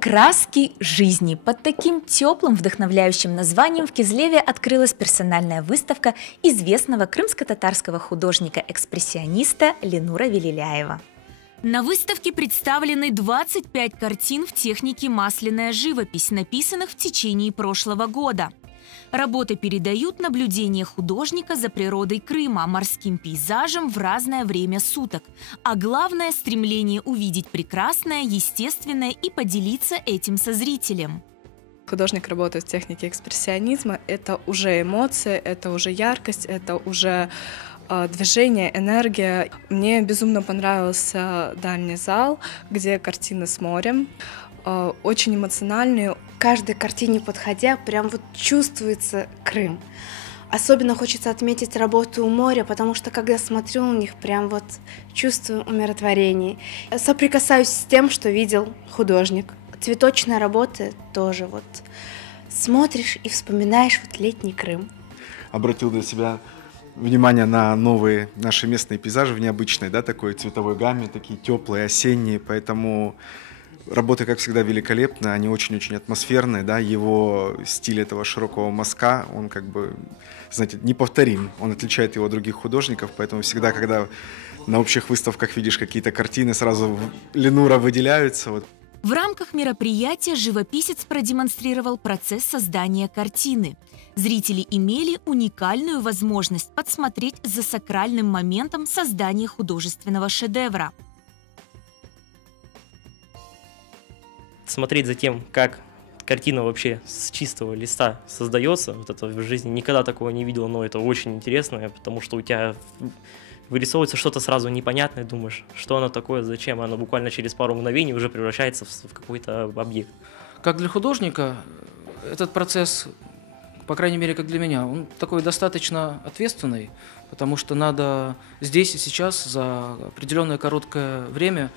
Краски жизни. Под таким теплым, вдохновляющим названием в Кизлеве открылась персональная выставка известного крымско-татарского художника-экспрессиониста Ленура Велиляева. На выставке представлены 25 картин в технике масляная живопись, написанных в течение прошлого года. Работы передают наблюдение художника за природой Крыма, морским пейзажем в разное время суток, а главное – стремление увидеть прекрасное, естественное и поделиться этим со зрителем. Художник работает в технике экспрессионизма. Это уже эмоции, это уже яркость, это уже движение, энергия. Мне безумно понравился дальний зал, где картины с морем. Очень эмоциональные. К каждой картине подходя, прям вот чувствуется Крым. Особенно хочется отметить работу у моря, потому что когда смотрю на них, прям вот чувствую умиротворение. Соприкасаюсь с тем, что видел художник. Цветочная работа тоже вот. Смотришь и вспоминаешь вот летний Крым. Обратил для себя внимание на новые наши местные пейзажи в необычной, такой цветовой гамме, такие теплые, осенние, поэтому работы, как всегда, великолепны, они очень-очень атмосферные, его стиль этого широкого мазка, он знаете, неповторим, он отличает его от других художников, поэтому всегда, когда на общих выставках видишь какие-то картины, сразу Ленура выделяются. В рамках мероприятия живописец продемонстрировал процесс создания картины. Зрители имели уникальную возможность подсмотреть за сакральным моментом создания художественного шедевра. Смотреть за тем, как картина вообще с чистого листа создается, вот это в жизни никогда такого не видел, но это очень интересно, потому что у тебя вырисовывается что-то сразу непонятное, думаешь, что оно такое, зачем, оно буквально через пару мгновений уже превращается в какой-то объект. Как для художника этот процесс, по крайней мере, как для меня, он такой достаточно ответственный, потому что надо здесь и сейчас за определенное короткое время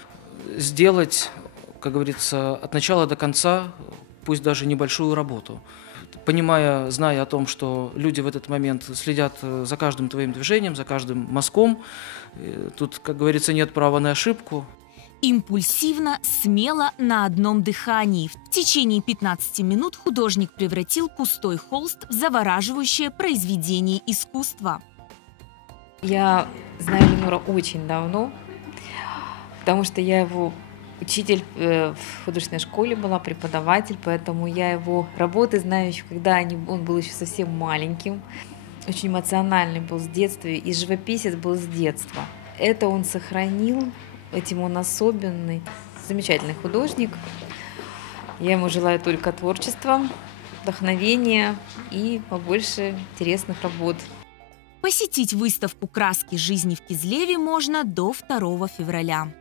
сделать, как говорится, от начала до конца, пусть даже небольшую работу. Понимая, зная о том, что люди в этот момент следят за каждым твоим движением, за каждым мазком, тут, как говорится, нет права на ошибку. Импульсивно, смело, на одном дыхании. В течение 15 минут художник превратил пустой холст в завораживающее произведение искусства. Я знаю Ленура очень давно, потому что я его учитель в художественной школе была, преподаватель, поэтому я его работы знаю еще, когда он был еще совсем маленьким. Очень эмоциональный был с детства, и живописец был с детства. Это он сохранил, этим он особенный, замечательный художник. Я ему желаю только творчества, вдохновения и побольше интересных работ. Посетить выставку «Краски жизни» в Кизлеве можно до 2 февраля.